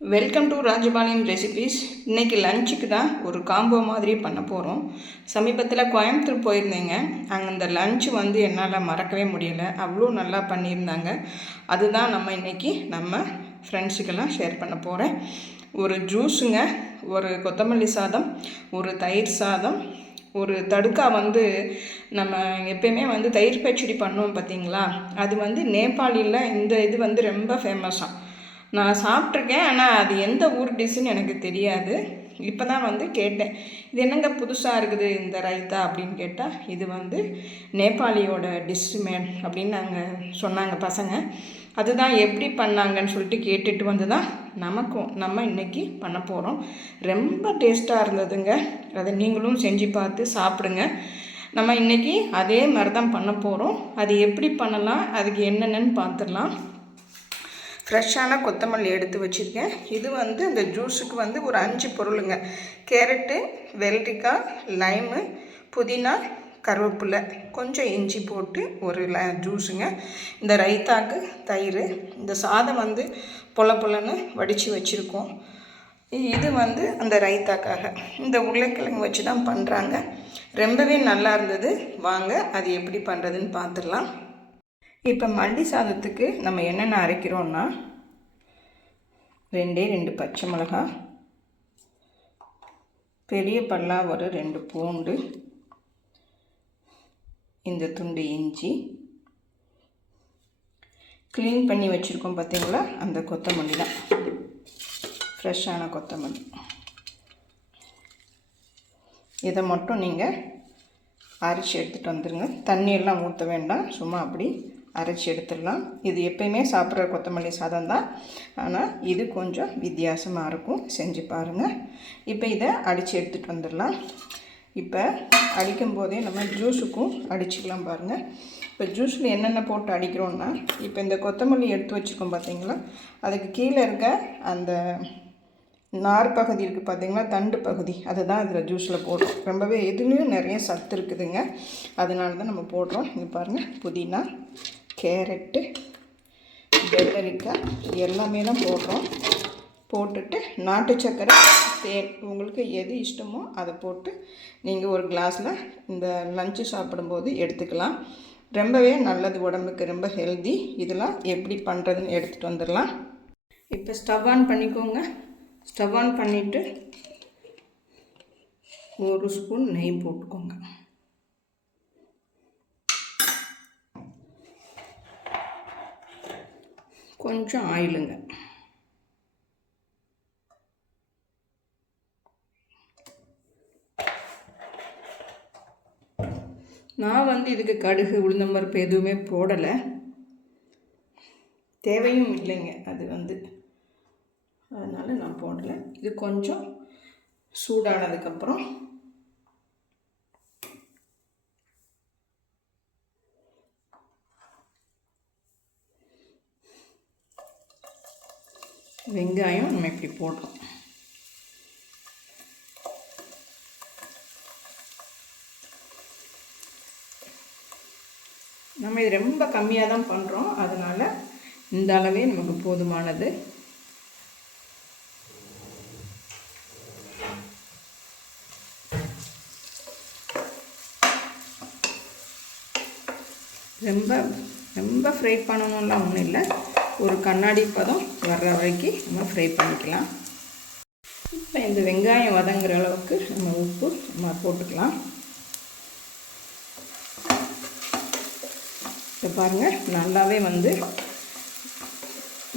Welcome to Rajapalayam recipes. இன்றைக்கி லஞ்சுக்கு தான் ஒரு காம்போ மாதிரி பண்ண போகிறோம். சமீபத்தில் கோயம்புத்தூர் போயிருந்தேங்க. அங்கே அந்த லஞ்சு என்னால் மறக்கவே முடியலை. அவ்வளோ நல்லா பண்ணியிருந்தாங்க. அதுதான் இன்றைக்கி நம்ம ஃப்ரெண்ட்ஸுக்கெல்லாம் ஷேர் பண்ண போகிறேன். ஒரு ஜூஸுங்க, ஒரு கொத்தமல்லி சாதம், ஒரு தயிர் சாதம், ஒரு தடுக்கா நம்ம எப்பயுமே தயிர் பச்சடி பண்ணுவோம் பார்த்தீங்களா, அது நேபாளியில் இந்த இது ரொம்ப ஃபேமஸாக. நான் சாப்பிட்ருக்கேன், ஆனால் அது எந்த ஊர் டிஷ்ஷுன்னு எனக்கு தெரியாது. இப்போ தான் கேட்டேன், இது என்னங்க புதுசாக இருக்குது இந்த ரைத்தா அப்படின்னு கேட்டால், இது நேபாளியோட டிஷ்ஷுமே அப்படின்னு நாங்கள் சொன்னாங்க பசங்க. அதுதான் எப்படி பண்ணாங்கன்னு சொல்லிட்டு கேட்டுட்டு தான் நம்ம இன்றைக்கி பண்ண போகிறோம். ரொம்ப டேஸ்ட்டாக இருந்ததுங்க. அதை நீங்களும் செஞ்சு பார்த்து சாப்பிடுங்க. நம்ம இன்றைக்கி அதே மாதிரி தான் பண்ண போகிறோம். அது எப்படி பண்ணலாம், அதுக்கு என்னென்னு பார்த்துடலாம். ஃப்ரெஷ்ஷான கொத்தமல்லி எடுத்து வச்சுருக்கேன். இது இந்த ஜூஸுக்கு ஒரு 5 பொருளுங்க. கேரட்டு, வெள்ளரிக்காய், லைமு, புதினா, கருவேப்பிலை, கொஞ்சம் இஞ்சி போட்டு ஒரு ஜூஸுங்க. இந்த ரைத்தாக்கு தயிர், இந்த சாதம் பொல பொலன்னு வடித்து வச்சுருக்கோம். இது அந்த ரைத்தாக்காக இந்த உருளைக்கிழங்கு வச்சு தான் பண்ணுறாங்க. ரொம்பவே நல்லா இருந்தது. வாங்க அது எப்படி பண்ணுறதுன்னு பார்த்துடலாம். இப்போ மல்லி சாதத்துக்கு நம்ம என்னென்ன அரைக்கிறோன்னா, 2 பச்சை மிளகாய், பெரிய பல்லா ஒரு 2 பூண்டு, இந்த துண்டு இஞ்சி, க்ளீன் பண்ணி வச்சுருக்கோம் பார்த்தீங்களா, அந்த கொத்தமல்லி தான், ஃப்ரெஷ்ஷான கொத்தமல்லி. இதை மட்டும் நீங்கள் அரைச்சி எடுத்துகிட்டு வந்துடுங்க. தண்ணியெல்லாம் ஊற்ற வேண்டாம், சும்மா அப்படி அரைச்சி எடுத்துடலாம். இது எப்பயுமே சாப்பிட்ற கொத்தமல்லி சாதம் தான், ஆனால் இது கொஞ்சம் வித்தியாசமாக இருக்கும். செஞ்சு பாருங்கள். இப்போ இதை அடித்து எடுத்துகிட்டு வந்துடலாம். இப்போ அடிக்கும் போதே நம்ம ஜூஸுக்கும் அடிச்சுக்கலாம் பாருங்கள். இப்போ ஜூஸில் என்னென்ன போட்டு அடிக்கிறோன்னா, இப்போ இந்த கொத்தமல்லி எடுத்து வச்சுருக்கோம் பார்த்தீங்களா, அதுக்கு கீழே இருக்க அந்த நார் பகுதி இருக்குது பார்த்தீங்களா, தண்டு பகுதி, அதை தான் இதில் ஜூஸில் போடுறோம். ரொம்பவே எதுலேயும் நிறைய சத்து இருக்குதுங்க, அதனால தான் நம்ம போடுறோம். இது பாருங்கள், புதினா, கேரட்டு, வெள்ளரிக்காய் எல்லாமே தான் போடுறோம். போட்டுட்டு நாட்டு சர்க்கரை, தேன், உங்களுக்கு எது இஷ்டமோ அதை போட்டு நீங்கள் ஒரு கிளாஸில் இந்த லஞ்சு சாப்பிடும்போது எடுத்துக்கலாம். ரொம்பவே நல்லது, உடம்புக்கு ரொம்ப ஹெல்தி. இதெல்லாம் எப்படி பண்ணுறதுன்னு எடுத்துகிட்டு வந்துடலாம். இப்போ ஸ்டவ் ஆன் பண்ணிக்கோங்க. ஸ்டவ் ஆன் பண்ணிவிட்டு 1 ஸ்பூன் நெய் போட்டுக்கோங்க. கொஞ்சம் ஆயிலுங்க. நான் இதுக்கு கடுகு, உளுந்தம்பருப்பு எதுவுமே போடலை, தேவையும் இல்லைங்க. அது அதனால் நான் போடலை. இது கொஞ்சம் சூடானதுக்கப்புறம் வெங்காயம் நம்ம இப்படி போடுறோம். நம்ம இது ரொம்ப கம்மியாக தான் பண்ணுறோம், அதனால் இந்த அளவே நமக்கு போதுமானது. ரொம்ப ஃப்ரை பண்ணணும்லாம் ஒன்றும் இல்லை, ஒரு கண்ணாடி பதம் வர்ற வரைக்கும் நம்ம ஃப்ரை பண்ணிக்கலாம். இப்போ இந்த வெங்காயம் வதங்குற அளவுக்கு நம்ம உப்பு நம்ம போட்டுக்கலாம். இப்போ பாருங்கள், நல்லாவே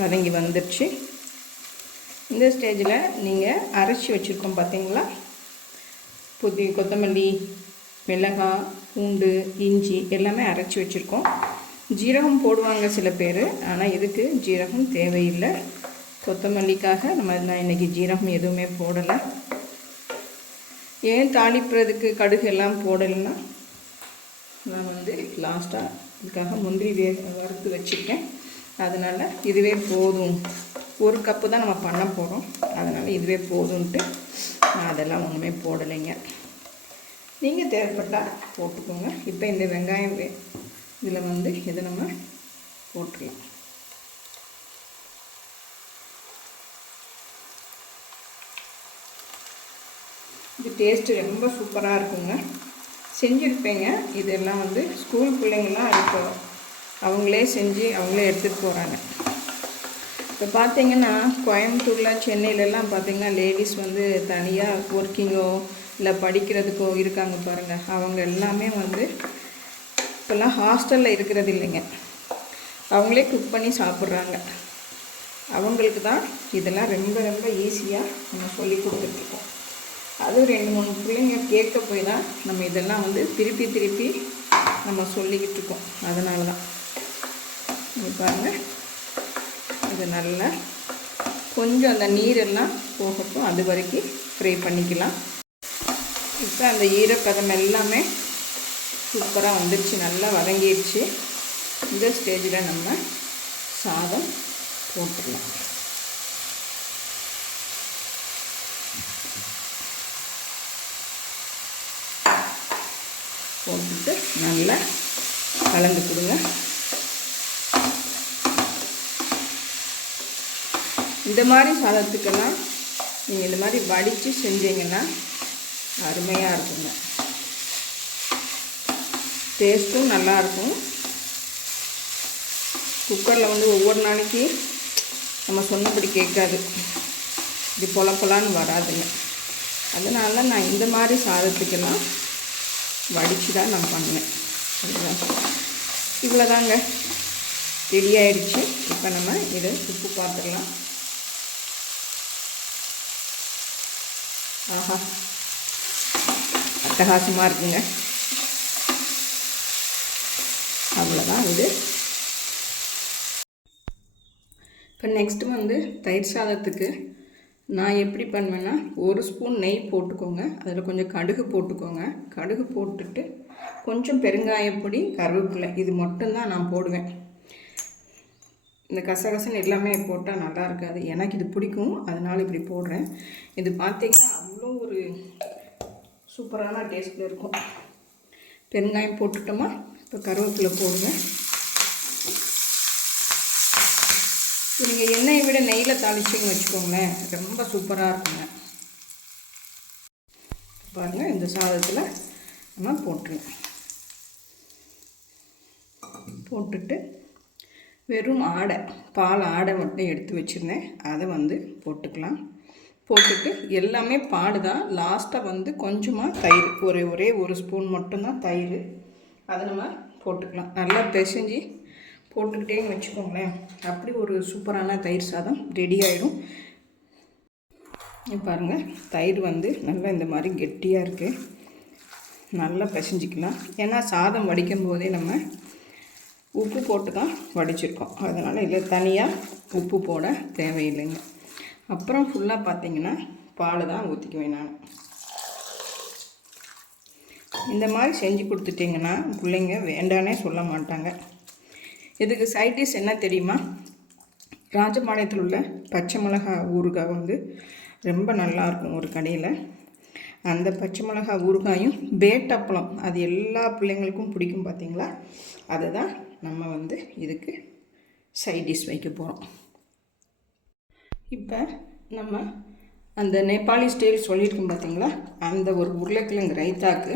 வதங்கி வந்துடுச்சு. இந்த ஸ்டேஜில் நீங்கள் அரைச்சி வச்சுருக்கோம் பார்த்தீங்களா, கொத்தமல்லி, மிளகாய், பூண்டு, இஞ்சி எல்லாமே அரைச்சி வச்சுருக்கோம். ஜீரகம் போடுவாங்க சில பேர், ஆனால் இதுக்கு ஜீரகம் தேவையில்லை. கொத்தமல்லிக்காக நான் இன்றைக்கி ஜீரகம் எதுவுமே போடலை. ஏன் தாளிப்புறதுக்கு கடுகு எல்லாம் போடலைன்னா, நான் லாஸ்ட்டாக இதுக்காக முந்திரி வறுத்து வச்சுருக்கேன். அதனால் இதுவே போதும். 1 கப்பு தான் நம்ம பண்ண போகிறோம், அதனால் இதுவே போதும்ன்ட்டு நான் அதெல்லாம் ஒன்றுமே போடலைங்க. நீங்கள் தேவைப்பட்டால் போட்டுக்கோங்க. இப்போ இந்த வெங்காயம் இதில் இதை நம்ம போட்டுடலாம். இது டேஸ்ட்டு ரொம்ப சூப்பராக இருக்குங்க. செஞ்சுருப்பேங்க. இதெல்லாம் வந்து ஸ்கூல் பிள்ளைங்கள்லாம் இப்போ அவங்களே செஞ்சு அவங்களே எடுத்துகிட்டு போகிறாங்க. இப்போ பார்த்திங்கன்னா கோயம்புத்தூரில் சென்னையிலலாம் பார்த்திங்கன்னா லேடிஸ் வந்து தனியாக ஒர்க்கிங்கோ இல்லை படிக்கிறதுக்கோ இருக்காங்க பாருங்கள். அவங்க எல்லாமே வந்து இப்போல்லாம் ஹாஸ்டலில் இருக்கிறது இல்லைங்க, அவங்களே குக் பண்ணி சாப்பிட்றாங்க. அவங்களுக்கு தான் இதெல்லாம் ரொம்ப ரொம்ப ஈஸியாக நம்ம சொல்லி கொடுத்துட்ருக்கோம். அதுவும் 2-3 பிள்ளைங்க கேட்க போய் தான் நம்ம இதெல்லாம் வந்து திருப்பி நம்ம சொல்லிக்கிட்டு இருக்கோம். அதனால தான் பாருங்கள், இது நல்லா கொஞ்சம் அந்த நீரெல்லாம் போகட்டும், அது வரைக்கும் ஃப்ரை பண்ணிக்கலாம். இப்போ அந்த ஈரப்பதம் எல்லாமே சூப்பராக வந்துடுச்சு, நல்லா வதங்கிடுச்சு. இந்த ஸ்டேஜில் நம்ம சாதம் போட்டுடலாம். போட்டுட்டு நல்லா கலந்து கொடுங்க. இந்த மாதிரி சாதத்துக்கெல்லாம் நீங்கள் இந்த மாதிரி வடித்து செஞ்சீங்கன்னா அருமையாக இருக்குங்க. டேஸ்ட்டும் நல்லாயிருக்கும். குக்கரில் வந்து ஒவ்வொரு நாளைக்கு நம்ம சொன்னபடி கேட்காது, இது பொலப்பொலான்னு வராதுங்க. அதனால நான் இந்த மாதிரி சாதத்துக்கெல்லாம் வடித்து தான் நான் பண்ணுவேன். இவ்வளோதாங்க, ரெடி ஆகிடுச்சு. இப்போ நம்ம இதை உப்பு பார்த்துடலாம். ஆஹா, அட்டகாசமாக இருக்குங்க. அவ்வளோதான் இது. இப்போ நெக்ஸ்ட்டு வந்து தயிர் சாதத்துக்கு நான் எப்படி பண்ணுவேன்னா, 1 ஸ்பூன் நெய் போட்டுக்கோங்க. அதில் கொஞ்சம் கடுகு போட்டுக்கோங்க. கடுகு போட்டுட்டு கொஞ்சம் பெருங்காயப்பொடி, கருவேப்பிலை, இது மட்டும்தான் நான் போடுவேன். இந்த கசகசன்னு எல்லாமே போட்டால் நல்லா இருக்காது. எனக்கு இது பிடிக்கும், அதனால் இப்படி போடுறேன். இது பார்த்திங்கன்னா அவ்வளோ ஒரு சூப்பரான டேஸ்ட்டில் இருக்கும். பெருங்காயம் போட்டுட்டோமா, இப்போ கருவேப்பிலை போடுங்க. நீங்கள் எண்ணெயை விட நெய்யில் தாளிச்சிங்கன்னு வச்சுக்கோங்களேன், ரொம்ப சூப்பராக இருக்குங்க. பாருங்கள், இந்த சாதத்தில் நம்ம போட்டுருங்க. போட்டுட்டு வெறும் ஆடை, பால் ஆடை மட்டும் எடுத்து வச்சுருந்தேன், அதை வந்து போட்டுக்கலாம். போட்டுட்டு எல்லாமே பால் தான். லாஸ்ட்டாக வந்து கொஞ்சமாக தயிர், ஒரே ஒரு ஸ்பூன் மட்டும்தான் தயிர், அதை நம்ம போட்டுக்கலாம். நல்லா பிசைஞ்சு போட்டுக்கிட்டேன்னு வச்சுக்கோங்களேன், அப்படி ஒரு சூப்பரான தயிர் சாதம் ரெடி ஆகிடும். பாருங்கள், தயிர் வந்து நல்லா இந்த மாதிரி கெட்டியாக இருக்குது. நல்லா பிசைஞ்சிக்கலாம். ஏன்னா சாதம் வடிக்கும் போதே நம்ம உப்பு போட்டு தான் வடிச்சிருக்கோம், அதனால் இதில் தனியாக உப்பு போட தேவையில்லைங்க. அப்புறம் ஃபுல்லாக பார்த்திங்கன்னா பால் தான் ஊற்றிக்குவேன் நான். இந்த மாதிரி செஞ்சு கொடுத்துட்டிங்கன்னா பிள்ளைங்க வேண்டானே சொல்ல மாட்டாங்க. இதுக்கு சைட் டிஷ் என்ன தெரியுமா? ராஜபாளையத்தில் உள்ள பச்சை மிளகா ஊறுகாய் வந்து ரொம்ப நல்லாயிருக்கும் ஒரு கடையில். அந்த பச்சை மிளகா ஊறுகாயும் பேட்டப்பளம், அது எல்லா பிள்ளைங்களுக்கும் பிடிக்கும் பார்த்திங்களா. அதுதான் நம்ம வந்து இதுக்கு சைட் டிஷ் வைக்க போகிறோம். இப்போ நம்ம அந்த நேபாளி ஸ்டைல் சொல்லியிருக்கோம் பார்த்திங்களா, அந்த ஒரு உருளைக்கிழங்கு ரைத்தாக்கு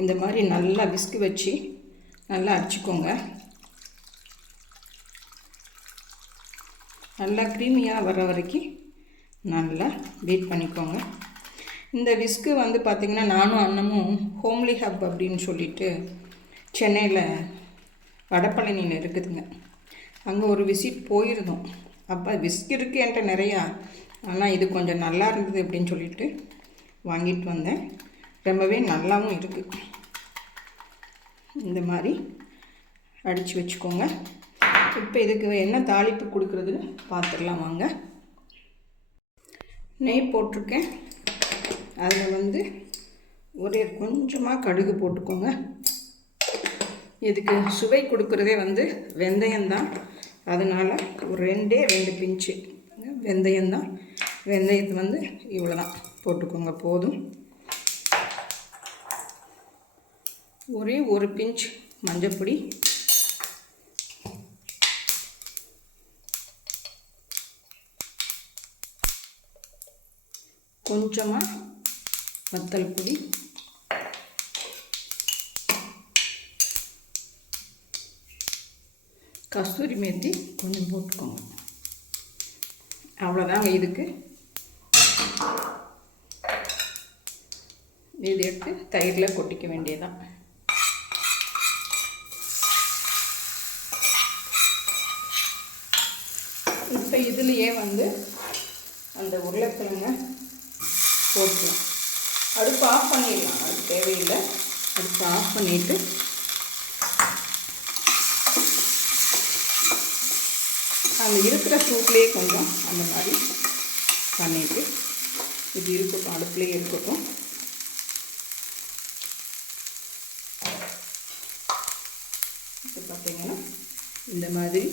இந்த மாதிரி நல்லா விஸ்கு வச்சு நல்லா அடிச்சுக்கோங்க. நல்லா க்ரீமியாக வர வரைக்கும் நல்லா பீட் பண்ணிக்கோங்க. இந்த விஸ்கு வந்து பார்த்திங்கன்னா நானும் அண்ணமும் ஹோம்லி ஹப் அப்படின்னு சொல்லிட்டு சென்னையில் வடபழனியில் இருக்குதுங்க, அங்கே ஒரு விசிட் போயிருந்தோம். அப்போ விஸ்க் இருக்குது என்கிட்ட நிறையா, ஆனால் இது கொஞ்சம் நல்லா இருந்தது அப்படின்னு சொல்லிட்டு வாங்கிட்டு வந்தேன். ரொம்பவே நல்லாவும் இருக்குது. இந்த மாதிரி அடித்து வச்சுக்கோங்க. இப்போ இதுக்கு என்ன தாளிப்பு கொடுக்குறதுன்னு பார்த்துடலாம் வாங்க. நெய் போட்டிருக்கேன், அதில் வந்து ஒரே கொஞ்சமாக கடுகு போட்டுக்கோங்க. இதுக்கு சுவை கொடுக்குறதே வந்து வெந்தயம்தான், அதனால் ஒரு 2 பிஞ்சு வெந்தயம்தான். வெந்தயத்தை வந்து இவ்வளோ தான் போட்டுக்கோங்க, போதும். ஒரே ஒரு பிஞ்ச் மஞ்சப்பொடி, கொஞ்சமாக வத்தல் பொடி, கஸ்தூரி மேத்தி கொஞ்சம் போட்டுக்கோங்க. அவ்வளோதாங்க. இதுக்கு இது எடுத்து தயிரில் கொட்டிக்க வேண்டியதான். இப்போ இதுலேயே வந்து அந்த உருளைக்கிழங்க போட்டுக்கலாம். அடுப்பு ஆஃப் பண்ணிடலாம், அது தேவையில்லை. அடுப்பு ஆஃப் பண்ணிவிட்டு அந்த இருக்கிற சூட்லேயே கொஞ்சம் அந்த மாதிரி பண்ணிவிட்டு இது இருக்கட்டும், அடுப்புலேயே இருக்கட்டும். இப்போ பார்த்தீங்கன்னா இந்த மாதிரி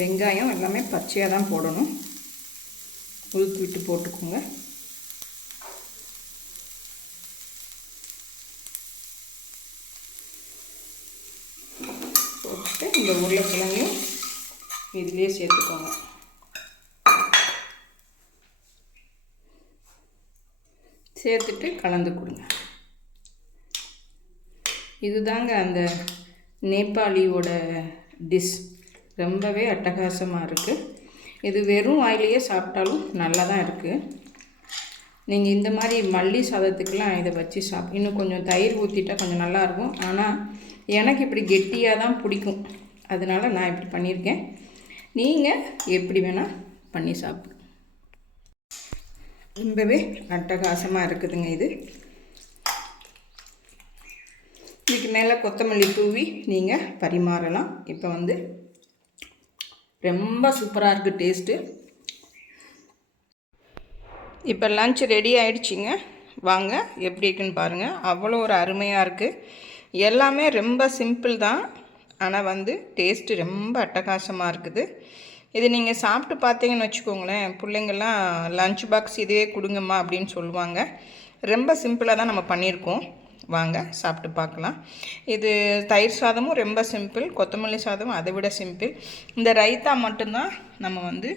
வெங்காயம் எல்லாமே பச்சையாக தான் போடணும், உதுத்து விட்டு போட்டுக்கோங்க. போட்டு இந்த உருளைக்கிழங்கையும் இதுலேயே சேர்த்துக்கோங்க. சேர்த்துட்டு கலந்து கொடுங்க. இதுதாங்க அந்த நேபாளியோட டிஷ். ரொம்பவே அட்டகாசமாக இருக்குது. இது வெறும் வாயிலேயே சாப்பிட்டாலும் நல்லா தான் இருக்குது. நீங்கள் இந்த மாதிரி மல்லி சாதத்துக்கெலாம் இதை வச்சு இன்னும் கொஞ்சம் தயிர் ஊற்றிட்டா கொஞ்சம் நல்லாயிருக்கும். ஆனால் எனக்கு இப்படி கெட்டியாக தான் பிடிக்கும், அதனால் நான் இப்படி பண்ணியிருக்கேன். நீங்கள் எப்படி வேணால் பண்ணி சாப்பிடுங்க. ரொம்பவே அட்டகாசமாக இருக்குதுங்க இது. இதுக்கு மேலே கொத்தமல்லி தூவி நீங்கள் பரிமாறலாம். இப்போ வந்து ரொம்ப சூப்பராக இருக்குது டேஸ்ட்டு. இப்போ லன்ச் ரெடி ஆகிடுச்சிங்க. வாங்க எப்படி இருக்குன்னு பாருங்கள். அவ்வளோ ஒரு அருமையாக இருக்குது. எல்லாமே ரொம்ப சிம்பிள் தான், ஆனால் வந்து டேஸ்ட்டு ரொம்ப அட்டகாசமாக இருக்குது. இது நீங்கள் சாப்பிட்டு பார்த்தீங்கன்னு வச்சுக்கோங்களேன், பிள்ளைங்கள்லாம் லன்ச் பாக்ஸ் இதுவே கொடுங்கம்மா அப்படின்னு சொல்லுவாங்க. ரொம்ப சிம்பிளாக தான் நம்ம பண்ணியிருக்கோம். வாங்க சாப்பிட்டு பார்க்கலாம். இது தயிர் சாதமும் ரொம்ப சிம்பிள், கொத்தமல்லி சாதமும் அதை விட சிம்பிள். இந்த ரைத்தா மட்டும்தான் நம்ம வந்து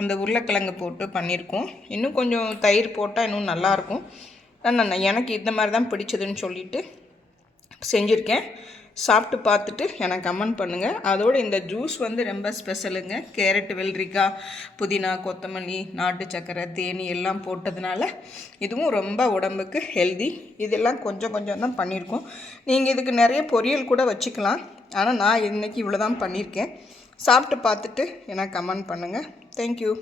அந்த உருளைக்கிழங்கு போட்டு பண்ணியிருக்கோம். இன்னும் கொஞ்சம் தயிர் போட்டால் இன்னும் நல்லாயிருக்கும். எனக்கு இந்த மாதிரி தான் பிடிச்சதுன்னு சொல்லிட்டு செஞ்சுருக்கேன். சாப்பிட்டு பார்த்துட்டு எனக்கு கமெண்ட் பண்ணுங்கள். அதோடு இந்த ஜூஸ் வந்து ரொம்ப ஸ்பெஷலுங்க. கேரட், வெள்ளரிக்காய், புதினா, கொத்தமல்லி, நாட்டு சக்கரை, தேனி எல்லாம் போட்டதுனால இதுவும் ரொம்ப உடம்புக்கு ஹெல்தி. இதெல்லாம் கொஞ்சம் கொஞ்சம் தான் பண்ணியிருக்கோம். நீங்கள் இதுக்கு நிறைய பொரியல் கூட வச்சுக்கலாம், ஆனால் நான் இன்றைக்கி இவ்வளோ தான் பண்ணியிருக்கேன். சாப்பிட்டு பார்த்துட்டு எனக்கு கமெண்ட் பண்ணுங்கள். தேங்க்யூ.